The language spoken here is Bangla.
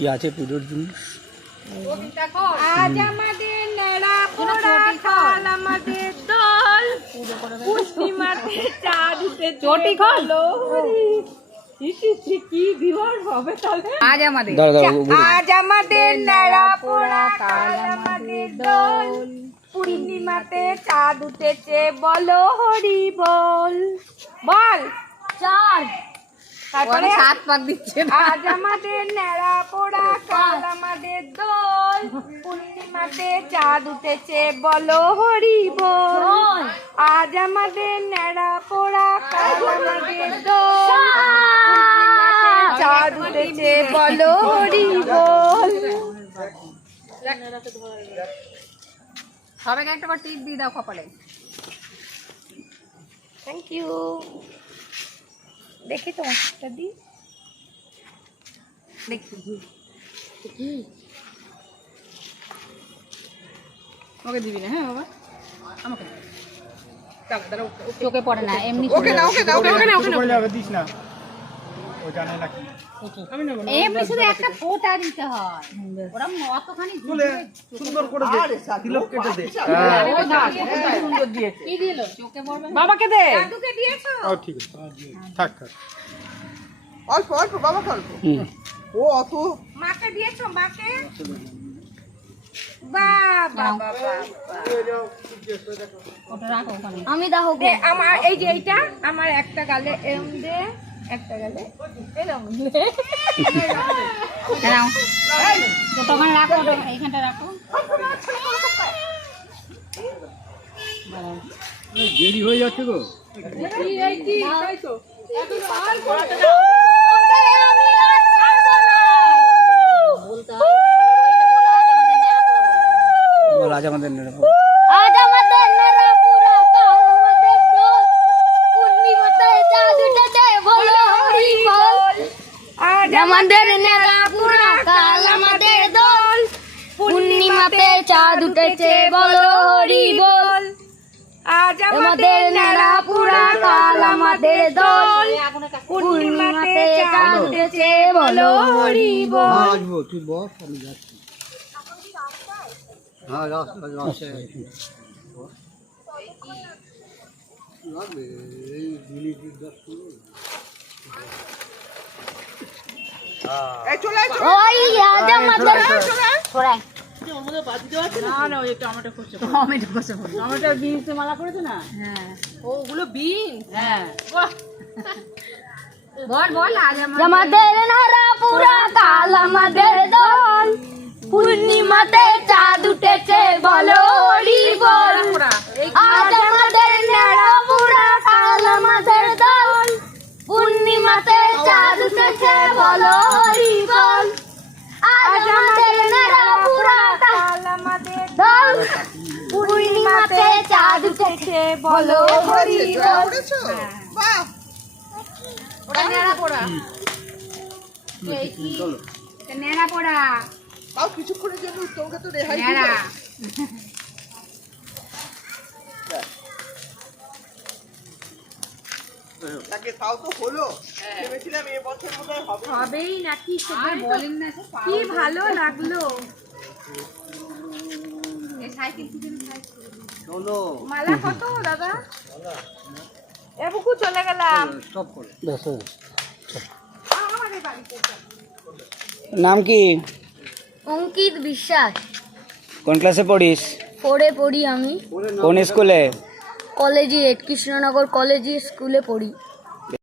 কি আছে পুজোর জিনিস? আজ আমাদের নেড়া পোড়া কাল আমাদের দল। পূর্ণিমাতে চাঁদ চটি খল। আজ আমাদের। আজ আমাদের নেড়া পোড়া কাল আমাদের দল। পূর্ণিমাতে চাঁদ উঠেছে বলো হরি বল। বল চাঁদ তারপরে সাত পাক দিচ্ছে আজ আমাদের ন্যাড়া পোড়া কাল আমাদের দোল। পূর্ণিমাতে চাঁদ উঠেছে বলো হরি বল। আজ আমাদের ন্যাড়া পোড়া কাল আমাদের দোল। চাঁদ উঠেছে বলো হরি বল। সবাইকে একটা টিপ দিয়ে দাও কপালে। থ্যাংক ইউ দেখি তোমার একটা দিই। দেখি। ওকে দিবি না হ্যাঁ বাবা? আমাকে ওকে- চোখে পড়ে না এমনি ওকে না ওকে না। ওকে ওকে না ওকে না দিস না। ও জানে না কি আমি এমনি শুধু একটা ফোঁটা দিতে হয়। ওরা অতখানি সুন্দর করে দে তিলক কেটে দে। কি দিল? চোখে পড়বে বাবাকে দে। দাদুকে দিয়েছ? ও ঠিক আছে। থাক থাক। অল্প অল্প বাবা অল্প। ও অত মাকে দিয়েছ মাকে? আমি দেখো আমার এই যে এইটা আমার একটা গালে এরম দে। একটা গালে। ওখানে রাখো এইখানটা রাখো। দেরি হয়ে যাচ্ছে গো। বলতে হয় ওইটা বলো, আজ আমাদের নেড়া পড়া বলতে হবে। বল আজ আমাদের নেড়া আজ আমাদের নেড়া পুরা কাল আমাদের দোল পূর্ণিমাতে চাঁদ উঠেছে বলো হরি বল আজ নেড়া পুরা কাল আমাদের দোল। পূর্ণিমাতে চাঁদ উঠেছে বলো হরি বল। আজ আমাদের আমাদের নেড়া পুরা কাল আমাদের দল। পূর্ণিমাতে চাঁদ উঠেছে বলো হরি বল। আসব তুই বস আমি যাচ্ছি। হ্যাঁ রাস্তা রাস্তা লাগবে এই মিনিট দশ এই চলে ওই টমেটো বিনস মালা করেছে না হ্যাঁ ওগুলো বিন হ্যাঁ বল বল আজ আমাদের নারা পুরা কাল আমাদের দল পূর্ণিমাতে চাঁদ উঠেছে বলো হরি বল আজ আমাদের নারা পুরা কাল আমাদের দল পূর্ণিমাতে চাঁদ উঠেছে বলো হরি বল আজ আমাদের নারা পুরা কাল কাল আমাদের দল। পূর্ণিমাতে চাঁদ উঠেছে বলো হরি বল বাহ ওটা নেড়া পোড়া নেড়া পোড়া। কিছুক্ষণের জন্য তোমাকে তো রেহাই নেড়া দিল তাকে তাও তো হলো। ভেবেছিলাম এবছর মনে হয় হবে হবেই নাকি আর বলেন না কি ভালো লাগল। এই সাইকেল থেকে চলো। মালা কত দাদা? এবুকু চলে গেলাম। স্টপ করো। ব্যাস আমাদের বাড়িতে নাম কি? অঙ্কিত বিশ্বাস। কোন ক্লাসে পড়িস? পড়ে পড়ি আমি। কোন স্কুলে? কলেজে কৃষ্ণনগর কলেজে স্কুলে পড়ি।